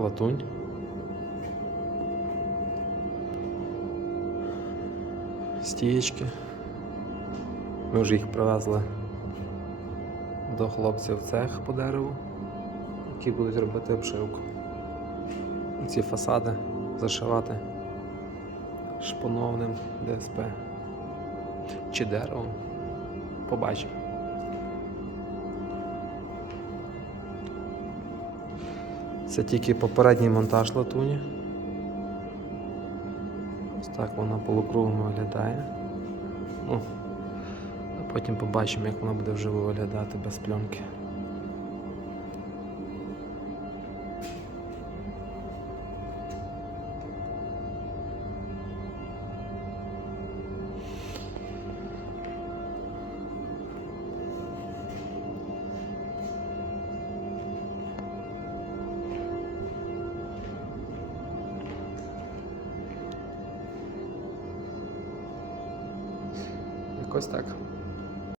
латунь. Стієчки. Ми вже їх привезли до хлопців в цех по дереву, які будуть робити обшивку. Ці фасади зашивати шпановним ДСП чи деревом. Побачимо. Це тільки попередній монтаж латуні. Ось так вона полукругом виглядає. Ну, а потім побачимо, як вона буде вже виглядати без пленки. Якось так.